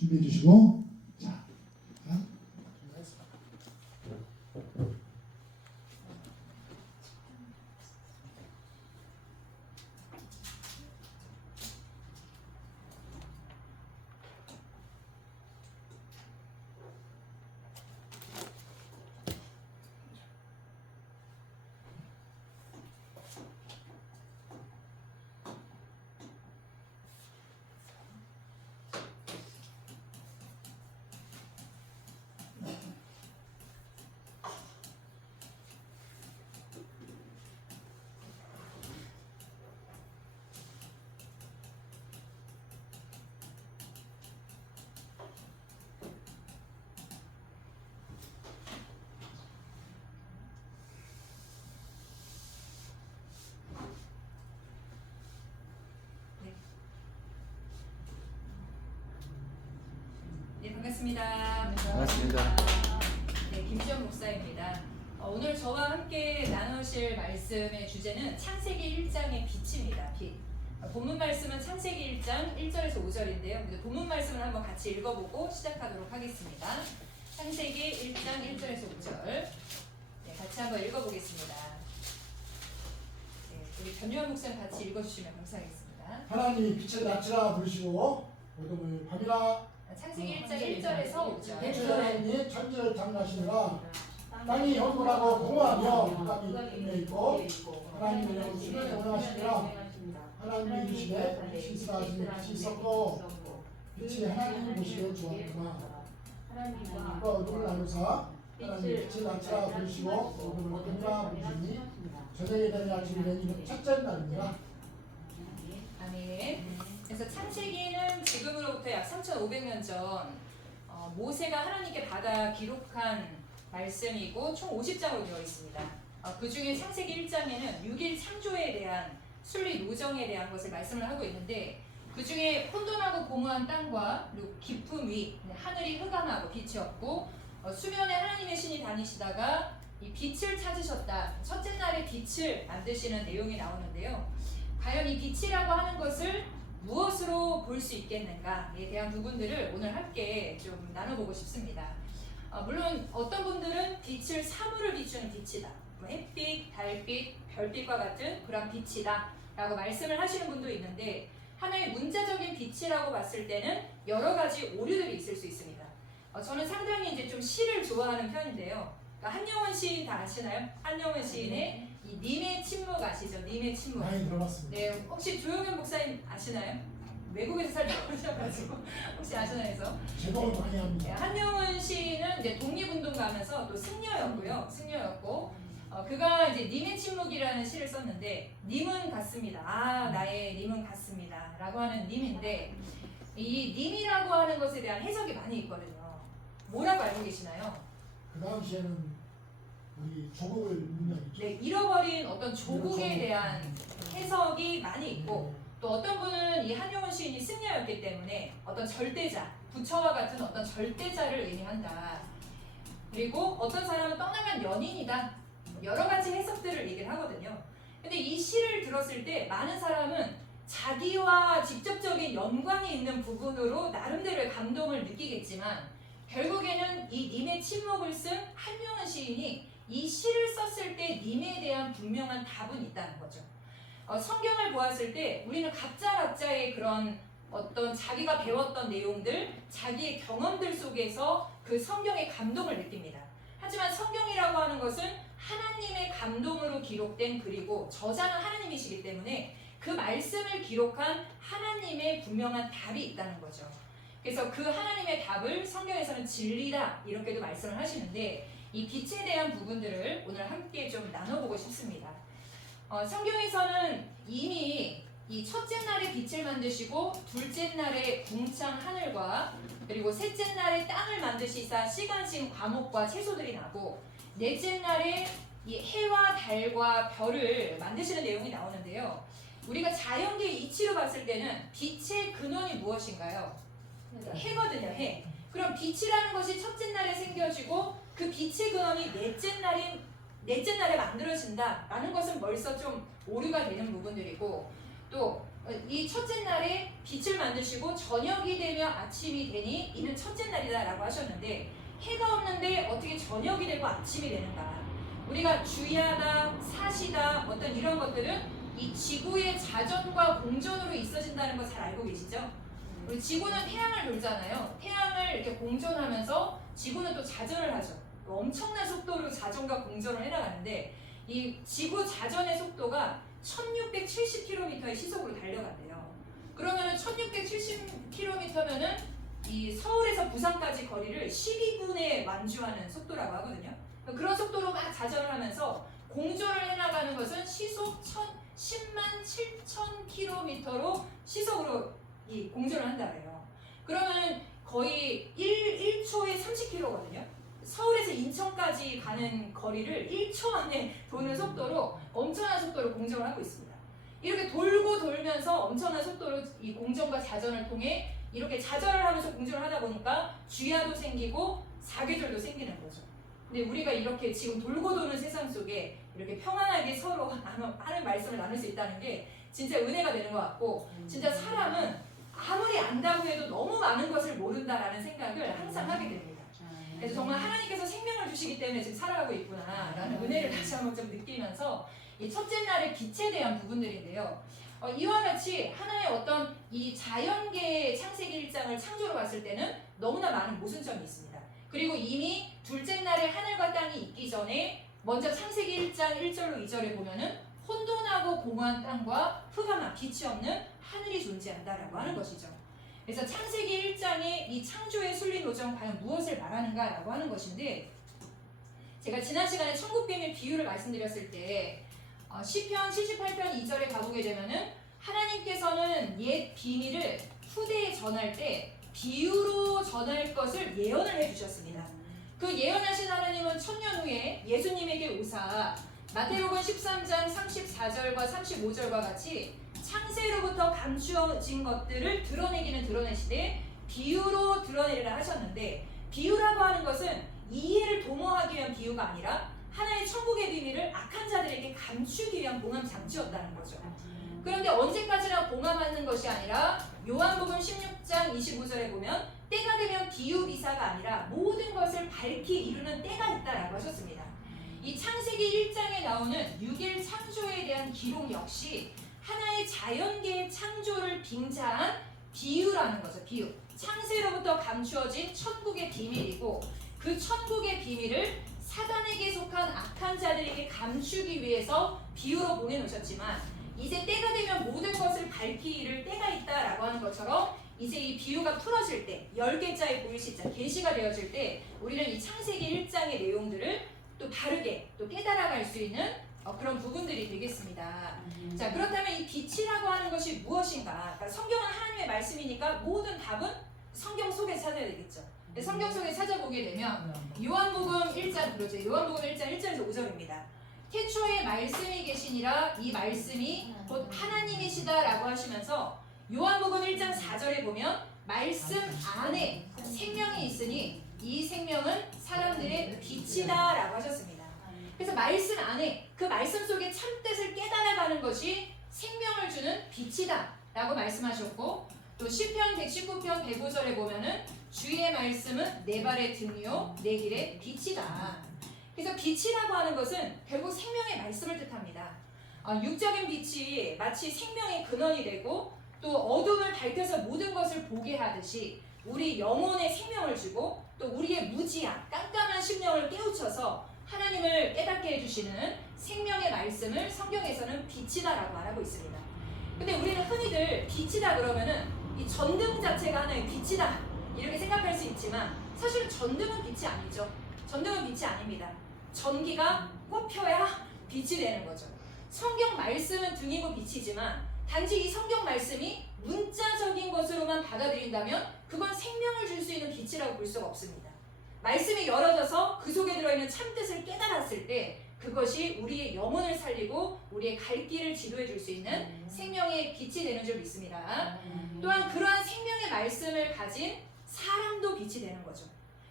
준비해 주시고 자. 네, 반갑습니다. 반갑습니다. 네, 김지영 목사입니다. 오늘 저와 함께 나누실 말씀의 주제는 창세기 1장의 빛입니다. 빛. 본문 말씀은 창세기 1장 1절에서 5절인데요. 본문 말씀을 한번 같이 읽어보고 시작하도록 하겠습니다. 창세기 1장 1절에서 5절. 네, 같이 한번 읽어보겠습니다. 네, 우리 변유한 목사님 같이 읽어주시면 감사하겠습니다. 하나님이 빛을 낮추라 부르시고 어둠을 밤이라 창세기 1장 1절에서 5절. 하나님이 천지를 창조하시니라 땅이 형통하고 공허하며 바람이 불며 있고 하나님의 영은 수면에 운행하시니라 하나님이 이르시되 빛이 있으라 하시니 빛이 있었고 빛이 하나님을 보시기에 좋았구나 빛과 어둠을 나누사 하나님이 빛을 낮추라 부르시고 어둠을 밤이라 부르시니 저녁에 되는 아침이 되니 첫째 날입니다. 아멘. 그래서 창세기는 지금으로부터 약 3,500년 전 모세가 하나님께 받아 기록한 말씀이고 총 50장으로 되어 있습니다. 그 중에 창세기 1장에는 6일 창조에 대한 순리 노정에 대한 것을 말씀을 하고 있는데 그 중에 혼돈하고 공허한 땅과 그리고 깊음 위 하늘이 흑암하고 빛이 없고 수면에 하나님의 신이 다니시다가 이 빛을 찾으셨다. 첫째 날에 빛을 만드시는 내용이 나오는데요. 과연 이 빛이라고 하는 것을 무엇으로 볼 수 있겠는가에 대한 부분들을 오늘 함께 좀 나눠보고 싶습니다. 물론 어떤 분들은 빛을 사물을 비추는 빛이다. 햇빛, 달빛, 별빛과 같은 그런 빛이다 라고 말씀을 하시는 분도 있는데 하나의 문자적인 빛이라고 봤을 때는 여러 가지 오류들이 있을 수 있습니다. 저는 상당히 이제 좀 시를 좋아하는 편인데요. 그러니까 한영원 시인 다 아시나요? 한영원 시인의 이 님의 침묵 아시죠? 님의 침묵. 많이 들어봤습니다. 네, 혹시 조용현 목사님 아시나요? 외국에서 살다 오셔가지고 혹시 아시나 해서. 제공을 많이 네, 합니다. 한영원 시인은 이제 독립운동가면서 또 승려였고, 그가 이제 님의 침묵이라는 시를 썼는데 님은 같습니다. 나의 님은 같습니다. 라고 하는 님인데 이 님이라고 하는 것에 대한 해석이 많이 있거든요. 뭐라고 알고 계시나요? 그 당시에는 우리 조국을 묻는 네, 잃어버린 어떤 조국에 대한 해석이 많이 있고 또 어떤 분은 이 한용운 시인이 승려였기 때문에 어떤 절대자, 부처와 같은 어떤 절대자를 의미한다. 그리고 어떤 사람은 떠나간 연인이다. 여러 가지 해석들을 얘기를 하거든요. 근데 이 시를 들었을 때 많은 사람은 자기와 직접적인 연관이 있는 부분으로 나름대로의 감동을 느끼겠지만 결국에는 이 님의 침묵을 쓴 한용운 시인이 이 시를 썼을 때 님에 대한 분명한 답은 있다는 거죠. 성경을 보았을 때 우리는 각자의 그런 어떤 자기가 배웠던 내용들, 자기의 경험들 속에서 그 성경의 감동을 느낍니다. 하지만 성경이라고 하는 것은 하나님의 감동으로 기록된 글이고 저자는 하나님이시기 때문에 그 말씀을 기록한 하나님의 분명한 답이 있다는 거죠. 그래서 그 하나님의 답을 성경에서는 진리다 이렇게도 말씀을 하시는데 이 빛에 대한 부분들을 오늘 함께 좀 나눠보고 싶습니다. 성경에서는 이미 이 첫째 날에 빛을 만드시고 둘째 날에 궁창 하늘과 그리고 셋째 날에 땅을 만드시사 시간신 과목과 채소들이 나고 넷째 날에 이 해와 달과 별을 만드시는 내용이 나오는데요. 우리가 자연계의 이치로 봤을 때는 빛의 근원이 무엇인가요? 해거든요. 해. 그럼 빛이라는 것이 첫째 날에 생겨지고 그 빛의 근원이 넷째 날에 만들어진다라는 것은 벌써 좀 오류가 되는 부분들이고 또 이 첫째 날에 빛을 만드시고 저녁이 되며 아침이 되니 이는 첫째 날이다라고 하셨는데 해가 없는데 어떻게 저녁이 되고 아침이 되는가? 우리가 주야다, 사시다 어떤 이런 것들은 이 지구의 자전과 공전으로 있어진다는 거 잘 알고 계시죠? 우리 지구는 태양을 돌잖아요. 태양을 이렇게 공전하면서 지구는 또 자전을 하죠. 엄청난 속도로 자전과 공전을 해나가는데 이 지구 자전의 속도가 1670km의 시속으로 달려간대요. 그러면은 1670km면은 이 서울에서 부산까지 거리를 12분에 완주하는 속도라고 하거든요. 그런 속도로 막 자전을 하면서 공전을 해나가는 것은 시속 10만 7천 km로 시속으로 이 공전을 한다 그래요. 그러면은 거의 1초에 30km거든요. 서울에서 인천까지 가는 거리를 1초 안에 도는 속도로 엄청난 속도로 공전을 하고 있습니다. 이렇게 돌고 돌면서 엄청난 속도로 이 공전과 자전을 통해 이렇게 자전을 하면서 공전을 하다 보니까 주야도 생기고 사계절도 생기는 거죠. 근데 우리가 이렇게 지금 돌고 도는 세상 속에 이렇게 평안하게 서로 하는 말씀을 나눌 수 있다는 게 진짜 은혜가 되는 것 같고, 진짜 사람은 아무리 안다고 해도 너무 많은 것을 모른다라는 생각을 항상 하게 됩니다. 그래서 정말 하나님께서 생명을 주시기 때문에 지금 살아가고 있구나라는 은혜를 다시 한번 좀 느끼면서 이 첫째 날의 빛에 대한 부분들인데요. 이와 같이 하나의 어떤 이 자연계의 창세기 1장을 창조로 봤을 때는 너무나 많은 모순점이 있습니다. 그리고 이미 둘째 날에 하늘과 땅이 있기 전에 먼저 창세기 1장 1절로 2절에 보면은 혼돈하고 공허한 땅과 흑암아 빛이 없는 하늘이 존재한다라고 하는 것이죠. 그래서 창세기 1장의 이 창조의 순리 노정은 과연 무엇을 말하는가라고 하는 것인데, 제가 지난 시간에 천국비밀 비유를 말씀드렸을 때 시편 78편 2절에 가보게 되면은 하나님께서는 옛 비밀을 후대에 전할 때 비유로 전할 것을 예언을 해주셨습니다. 그 예언하신 하나님은 천년 후에 예수님에게 오사 마태복음 13장 34절과 35절과 같이 창세로부터 감추어진 것들을 드러내기는 드러내시되 비유로 드러내리라 하셨는데, 비유라고 하는 것은 이해를 도모하기 위한 비유가 아니라 하나의 천국의 비밀을 악한 자들에게 감추기 위한 봉합 장치였다는 거죠. 그런데 언제까지나 봉합하는 것이 아니라 요한복음 16장 25절에 보면 때가 되면 비유비사가 아니라 모든 것을 밝히 이루는 때가 있다라고 하셨습니다. 이 창세기 1장에 나오는 6일 창조에 대한 기록 역시 하나의 자연계의 창조를 빙자한 비유라는 거죠. 비유. 창세로부터 감추어진 천국의 비밀이고, 그 천국의 비밀을 사단에게 속한 악한 자들에게 감추기 위해서 비유로 보내놓으셨지만, 이제 때가 되면 모든 것을 밝히 이를 때가 있다라고 하는 것처럼 이제 이 비유가 풀어질 때, 10개자의 보일시자 계시가 되어질 때 우리는 이 창세기 1장의 내용들을 또 다르게 또 깨달아갈 수 있는 그런 부분들이 되겠습니다. 자, 그렇다면 이 빛이라고 하는 것이 무엇인가? 그러니까 성경은 하나님의 말씀이니까 모든 답은 성경 속에 찾아야 되겠죠. 성경 속에 찾아보게 되면 요한복음 1장, 그렇죠. 요한복음 1장 1절에서 5절입니다. 태초에 말씀이 계시니라 이 말씀이 곧 하나님이시다라고 하시면서 요한복음 1장 4절에 보면 말씀 안에 생명이 있으니 이 생명은 사람들의 빛이다라고 하셨습니다. 그래서 말씀 안에, 그 말씀 속에 참뜻을 깨달아가는 것이 생명을 주는 빛이다라고 말씀하셨고, 또 시편 119편 105절에 보면은 주의 말씀은 내 발의 등이요 내 길의 빛이다. 그래서 빛이라고 하는 것은 결국 생명의 말씀을 뜻합니다. 육적인 빛이 마치 생명의 근원이 되고 또 어둠을 밝혀서 모든 것을 보게 하듯이 우리 영혼에 생명을 주고 또 우리의 무지한 깜깜한 심령을 깨우쳐서 하나님을 깨닫게 해주시는 생명의 말씀을 성경에서는 빛이다라고 말하고 있습니다. 근데 우리는 흔히들 빛이다 그러면은 이 전등 자체가 하나의 빛이다 이렇게 생각할 수 있지만, 사실은 전등은 빛이 아니죠. 전등은 빛이 아닙니다. 전기가 꼽혀야 빛이 되는 거죠. 성경 말씀은 등이고 빛이지만 단지 이 성경 말씀이 문자적인 것으로만 받아들인다면 그건 생명을 줄 수 있는 빛이라고 볼 수가 없습니다. 말씀이 열어져서 그 속에 들어있는 참뜻을 깨달았을 때 그것이 우리의 영혼을 살리고 우리의 갈 길을 지도해 줄 수 있는 생명의 빛이 되는 줄 믿습니다. 또한 그러한 생명의 말씀을 가진 사람도 빛이 되는 거죠.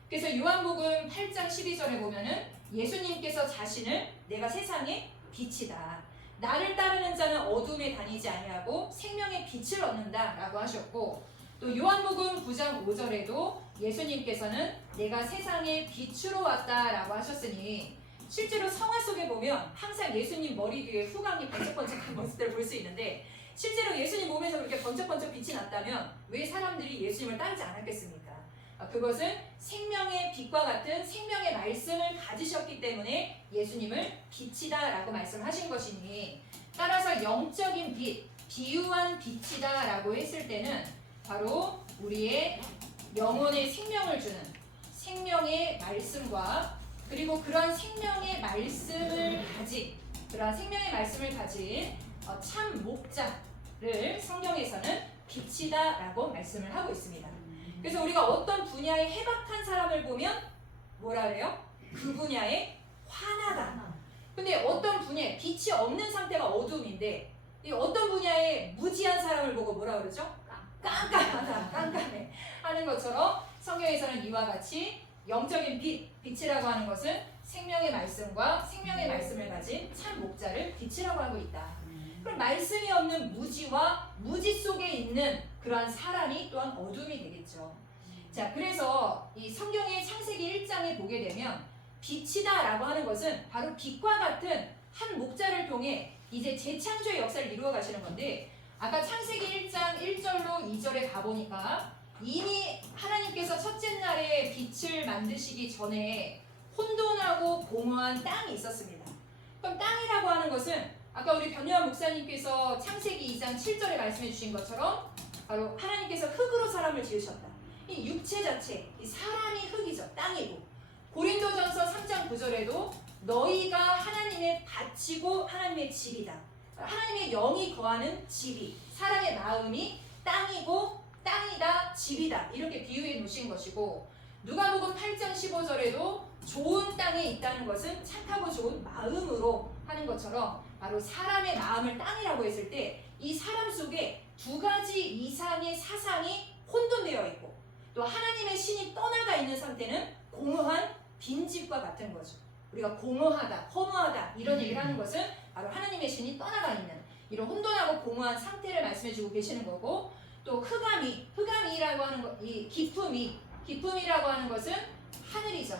그래서 요한복음 8장 12절에 보면은 예수님께서 자신을 내가 세상의 빛이다. 나를 따르는 자는 어둠에 다니지 아니하고 생명의 빛을 얻는다라고 하셨고, 또 요한복음 9장 5절에도 예수님께서는 내가 세상의 빛으로 왔다라고 하셨으니, 실제로 성화 속에 보면 항상 예수님 머리 뒤에 후광이 번쩍번쩍한 모습들을 볼 수 있는데, 실제로 예수님 몸에서 그렇게 번쩍번쩍 빛이 났다면 왜 사람들이 예수님을 따르지 않았겠습니까? 그것은 생명의 빛과 같은 생명의 말씀을 가지셨기 때문에 예수님을 빛이다라고 말씀하신 것이니, 따라서 영적인 빛, 비유한 빛이다라고 했을 때는 바로 우리의 영혼의 생명을 주는 생명의 말씀과, 그리고 그러한 생명의 말씀을 가진 참 목자를 성경에서는 빛이다라고 말씀을 하고 있습니다. 그래서 우리가 어떤 분야에 해박한 사람을 보면 뭐라 그래요? 그 분야에 환하다. 근데 어떤 분야에 빛이 없는 상태가 어둠인데, 이 어떤 분야에 무지한 사람을 보고 뭐라 그러죠? 깜깜하다, 깜깜해 하는 것처럼 성경에서는 이와 같이 영적인 빛이라고 하는 것은 생명의 말씀과 생명의 말씀을 가진 참 목자를 빛이라고 하고 있다. 그럼 말씀이 없는 무지와 무지 속에 있는 그러한 사람이 또한 어둠이 되겠죠. 자, 그래서 이 성경의 창세기 1장에 보게 되면 빛이다라고 하는 것은 바로 빛과 같은 한 목자를 통해 이제 재창조의 역사를 이루어 가시는 건데, 아까 창세기 1장 1절로 2절에 가보니까 이미 하나님께서 첫째 날에 빛을 만드시기 전에 혼돈하고 공허한 땅이 있었습니다. 그럼 땅이라고 하는 것은 아까 우리 변요한 목사님께서 창세기 2장 7절에 말씀해 주신 것처럼 바로 하나님께서 흙으로 사람을 지으셨다. 이 육체 자체, 이 사람이 흙이죠. 땅이고, 고린도전서 3장 9절에도 너희가 하나님의 밭이고 하나님의 집이다. 하나님의 영이 거하는 집이, 사람의 마음이 땅이고 땅이다, 집이다, 이렇게 비유해 놓으신 것이고, 누가복음 8장 15절에도 좋은 땅에 있다는 것은 착하고 좋은 마음으로 하는 것처럼 바로 사람의 마음을 땅이라고 했을 때 이 사람 속에 두 가지 이상의 사상이 혼돈되어 있고, 또 하나님의 신이 떠나가 있는 상태는 공허한 빈집과 같은 거죠. 우리가 공허하다, 허무하다 이런 얘기를 하는 것은 바로 하나님의 신이 떠나가 있는 이런 혼돈하고 공허한 상태를 말씀해주고 계시는 거고, 또 흑암이라고 하는 것, 이 기품이라고 하는 것은 하늘이죠.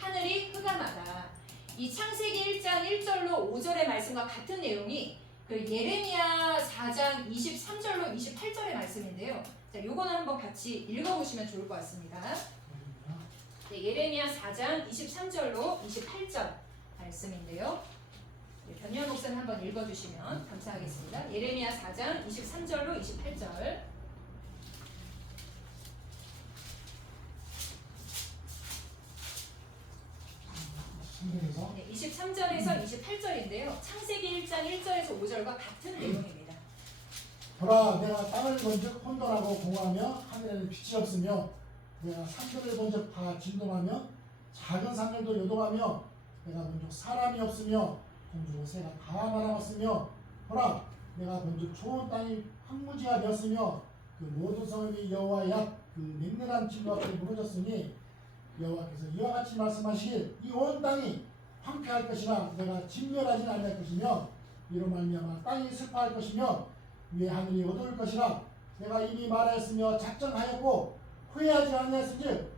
하늘이 흑암하다. 이 창세기 1장 1절로 5절의 말씀과 같은 내용이 그 예레미야 4장 23절로 28절의 말씀인데요. 자, 요거는 한번 같이 읽어보시면 좋을 것 같습니다. 네, 예레미야 4장 23절로 28절 말씀인데요. 네, 변요한 목사님 한번 읽어주시면 감사하겠습니다. 예레미야 4장 23절로 28절. 네, 23절에서 28절인데요. 창세기 1장 1절에서 5절과 같은 내용입니다. 보라, 내가 땅을 본즉 혼돈하고 공허하며 하늘에는 빛이 없으며, 내가 산들을 본즉 다 진동하며 작은 산들도 요동하며, 내가 본즉 사람이 없으며 공중 새가 다 말아먹었으며, 보라, 내가 본즉 좋은 땅이 황무지가 되었으며 그 모든 성읍이 여호와의 그 맹렬한 진노 앞에 무너졌으니, 여호와께서 이와 같이 말씀하시길 이 온 땅이 황폐할 것이나 내가 진멸하지 아니할 것이며, 이로 말미암아 땅이 슬퍼할 것이며 위에 하늘이 어두울 것이라 내가 이미 말하였으며 작정하였고 후회하지 아니하였으니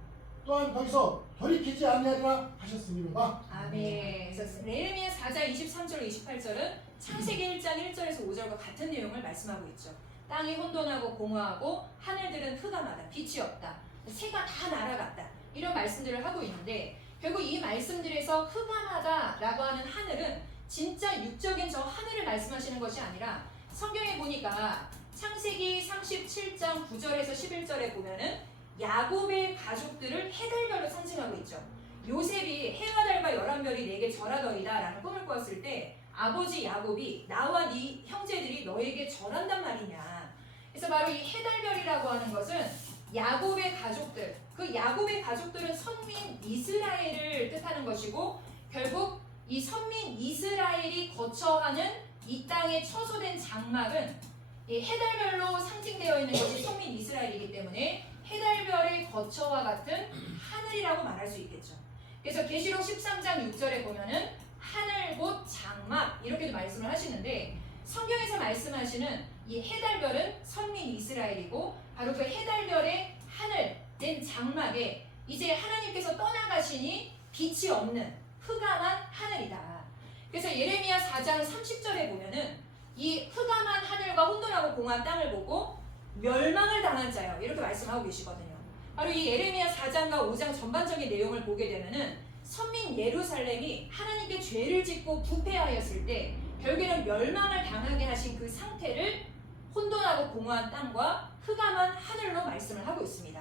또한 거기서 돌이키지 아니하리라 하셨으니로다. 아멘. 그래서 예레미야 4장 23절 28절은 창세기 1장 1절에서 5절과 같은 내용을 말씀하고 있죠. 땅이 혼돈하고 공허하고 하늘들은 흑암하다, 빛이 없다, 새가 다 날아갔다, 이런 말씀들을 하고 있는데, 결국 이 말씀들에서 흑암하다라고 하는 하늘은 진짜 육적인 저 하늘을 말씀하시는 것이 아니라, 성경에 보니까 창세기 37장 9절에서 11절에 보면은 야곱의 가족들을 해달별로 상징하고 있죠. 요셉이 해와 달과 11별이 내게 절하더이다 라는 꿈을 꾸었을 때 아버지 야곱이 나와 네 형제들이 너에게 절한단 말이냐. 그래서 바로 이 해달별이라고 하는 것은 야곱의 가족들, 그 야곱의 가족들은 선민 이스라엘을 뜻하는 것이고, 결국 이 선민 이스라엘이 거처하는 이 땅에 처소된 장막은 이 해달별로 상징되어 있는 것이 선민 이스라엘이기 때문에 해달별의 거처와 같은 하늘이라고 말할 수 있겠죠. 그래서 계시록 13장 6절에 보면은 하늘 곧 장막 이렇게도 말씀을 하시는데 성경에서 말씀하시는 이 해달별은 선민 이스라엘이고 바로 그 해달별의 하늘 된 장막에 이제 하나님께서 떠나가시니 빛이 없는 흑암한 하늘이다. 그래서 예레미야 4장 30절에 보면은 이 흑암한 하늘과 혼돈하고 공허한 땅을 보고 멸망을 당한 자여 이렇게 말씀하고 계시거든요. 바로 이 예레미야 4장과 5장 전반적인 내용을 보게 되면은 선민 예루살렘이 하나님께 죄를 짓고 부패하였을 때 결국에는 멸망을 당하게 하신 그 상태를 혼돈하고 공허한 땅과 흑암한 하늘로 말씀을 하고 있습니다.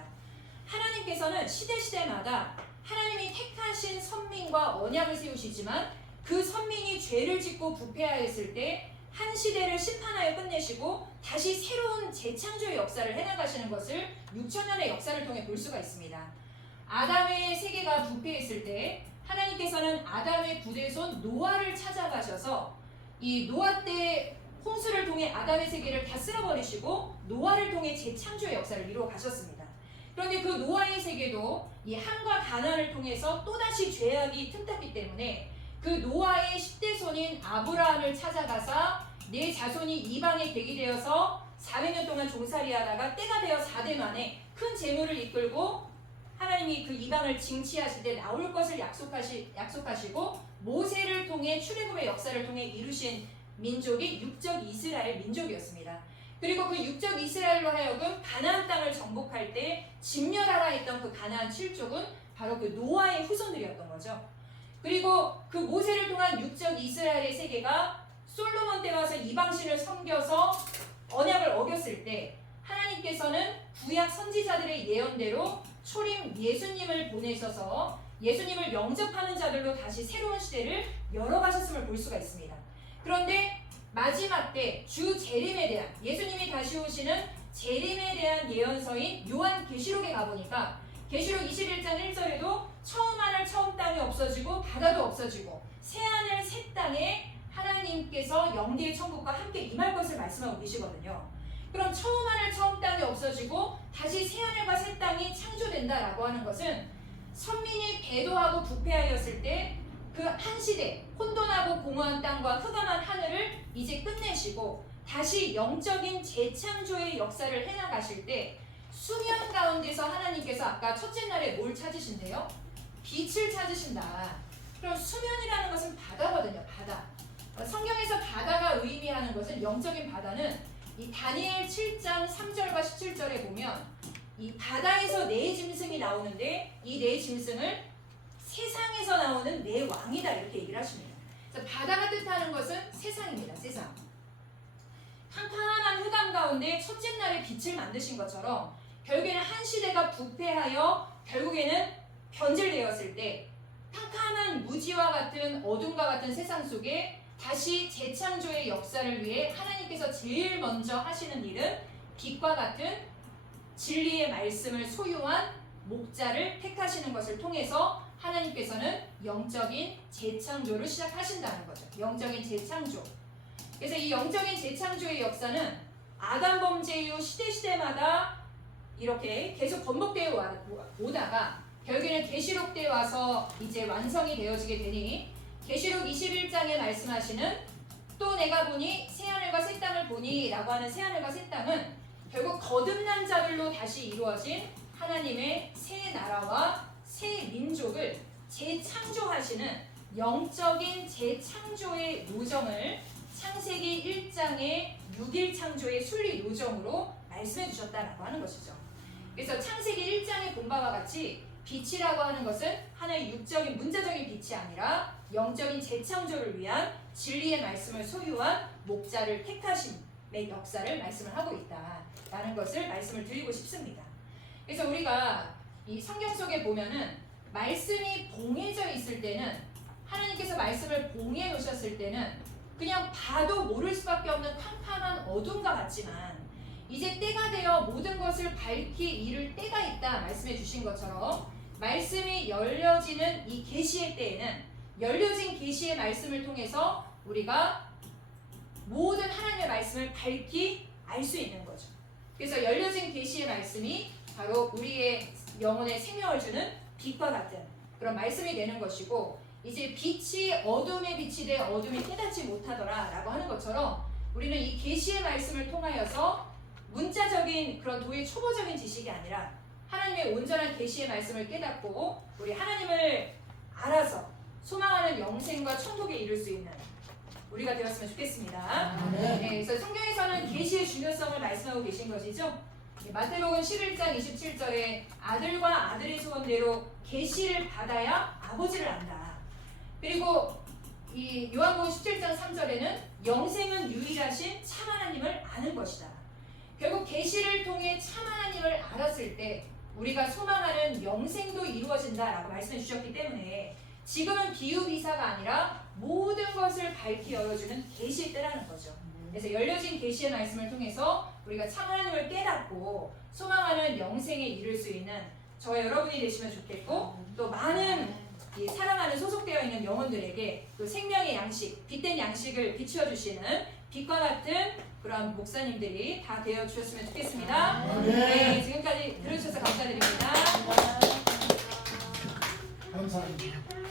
하나님께서는 시대마다 하나님이 택하신 선민과 언약을 세우시지만 그 선민이 죄를 짓고 부패하였을 때 한 시대를 심판하여 끝내시고 다시 새로운 재창조의 역사를 해나가시는 것을 6천년의 역사를 통해 볼 수가 있습니다. 아담의 세계가 부패했을 때 하나님께서는 아담의 부대손 노아를 찾아가셔서 이 노아 때 홍수를 통해 아담의 세계를 다 쓸어버리시고 노아를 통해 재창조의 역사를 이루어 가셨습니다. 그런데 그 노아의 세계도 이 함과 가난을 통해서 또다시 죄악이 틈탔기 때문에 그 노아의 10대 손인 아브라함을 찾아가사 내 자손이 이방에 되게 되어서 400년 동안 종살이하다가 때가 되어 4대 만에 큰 재물을 이끌고 하나님이 그 이방을 징치하실 때 나올 것을 약속하시고 모세를 통해 출애굽의 역사를 통해 이루신 민족이 육적 이스라엘 민족이었습니다. 그리고 그 육적 이스라엘로 하여금 가나안 땅을 정복할 때 진멸하라 했던 그 가나안 7족은 바로 그 노아의 후손들이었던 거죠. 그리고 그 모세를 통한 육적 이스라엘의 세계가 솔로몬 때 와서 이방신을 섬겨서 언약을 어겼을 때 하나님께서는 구약 선지자들의 예언대로 초림 예수님을 보내셔서 예수님을 영접하는 자들로 다시 새로운 시대를 열어가셨음을 볼 수가 있습니다. 그런데 마지막 때 주 재림에 대한 예수님이 다시 오시는 재림에 대한 예언서인 요한 계시록에 가보니까 계시록 21장 1절에도 처음 하늘 처음 땅이 없어지고 바다도 없어지고 새하늘 새 땅에 하나님께서 영계의 천국과 함께 임할 것을 말씀하고 계시거든요. 그럼 처음 하늘 처음 땅이 없어지고 다시 새하늘과 새 땅이 창조된다라고 하는 것은 선민이 배도하고 부패하였을 때 그 한 시대 혼돈하고 공허한 땅과 흑암한 하늘을 이제 끝내시고 다시 영적인 재창조의 역사를 해나가실 때 수면 가운데서 하나님께서 아까 첫째 날에 뭘 찾으신대요? 빛을 찾으신다. 그럼 수면이라는 것은 바다거든요. 바다. 성경에서 바다가 의미하는 것은 영적인 바다는 이 다니엘 7장 3절과 17절에 보면 이 바다에서 네 짐승이 나오는데 이 네 짐승을 세상에서 나오는 네 왕이다 이렇게 얘기를 하십니다. 그래서 바다가 뜻하는 것은 세상입니다. 세상. 팡팡한 흑암 가운데 첫째 날에 빛을 만드신 것처럼 결국에는 한 시대가 부패하여 결국에는 변질되었을 때 팡팡한 무지와 같은 어둠과 같은 세상 속에 다시 재창조의 역사를 위해 하나님께서 제일 먼저 하시는 일은 빛과 같은 진리의 말씀을 소유한 목자를 택하시는 것을 통해서 하나님께서는 영적인 재창조를 시작하신다는 거죠. 영적인 재창조. 그래서 이 영적인 재창조의 역사는 아담 범죄 이후 시대마다 이렇게 계속 번복되어 오다가 결국에는 계시록 때 와서 이제 완성이 되어지게 되니 계시록 21장에 말씀하시는 또 내가 보니 새하늘과 새 땅을 보니 라고 하는 새하늘과 새 땅은 결국 거듭난 자들로 다시 이루어진 하나님의 새 나라와 새 민족을 재창조하시는 영적인 재창조의 요정을 창세기 1장의 6일 창조의 순리 요정으로 말씀해 주셨다라고 하는 것이죠. 그래서 창세기 1장의 본 바와 같이 빛이라고 하는 것은 하나의 육적인 문자적인 빛이 아니라 영적인 재창조를 위한 진리의 말씀을 소유한 목자를 택하심의 역사를 말씀을 하고 있다라는 것을 말씀을 드리고 싶습니다. 그래서 우리가 이 성경 속에 보면은 말씀이 봉해져 있을 때는 하나님께서 말씀을 봉해 놓으셨을 때는 그냥 봐도 모를 수밖에 없는 캄캄한 어둠과 같지만 이제 때가 되어 모든 것을 밝히 이룰 때가 있다 말씀해 주신 것처럼 말씀이 열려지는 이 계시의 때에는 열려진 계시의 말씀을 통해서 우리가 모든 하나님의 말씀을 밝히 알 수 있는 거죠. 그래서 열려진 계시의 말씀이 바로 우리의 영혼의 생명을 주는 빛과 같은 그런 말씀이 되는 것이고 이제 빛이 어둠에 빛이 돼 어둠이 깨닫지 못하더라라고 하는 것처럼 우리는 이 계시의 말씀을 통하여서 문자적인 그런 도의 초보적인 지식이 아니라 하나님의 온전한 계시의 말씀을 깨닫고 우리 하나님을 알아서 소망하는 영생과 천국에 이룰 수 있는 우리가 되었으면 좋겠습니다. 네, 그래서 성경에서는 계시의 중요성을 말씀하고 계신 것이죠. 마태복음 11장 27절에 아들과 아들의 소원대로 계시를 받아야 아버지를 안다. 그리고 이 요한복음 17장 3절에는 영생은 유일하신 참 하나님을 아는 것이다. 결국 계시를 통해 참 하나님을 알았을 때 우리가 소망하는 영생도 이루어진다라고 말씀해 주셨기 때문에 지금은 비유비사가 아니라 모든 것을 밝히 열어주는 계시의 때라는 거죠. 그래서 열려진 계시의 말씀을 통해서 우리가 참 하나님을 깨닫고 소망하는 영생에 이를 수 있는 저와 여러분이 되시면 좋겠고 또 많은 이 사랑하는 소속되어 있는 영혼들에게 또 생명의 양식, 빛된 양식을 비추어 주시는 빛과 같은 그런 목사님들이 다 되어 주셨으면 좋겠습니다. 네, 지금까지 들어주셔서 감사드립니다. 감사합니다.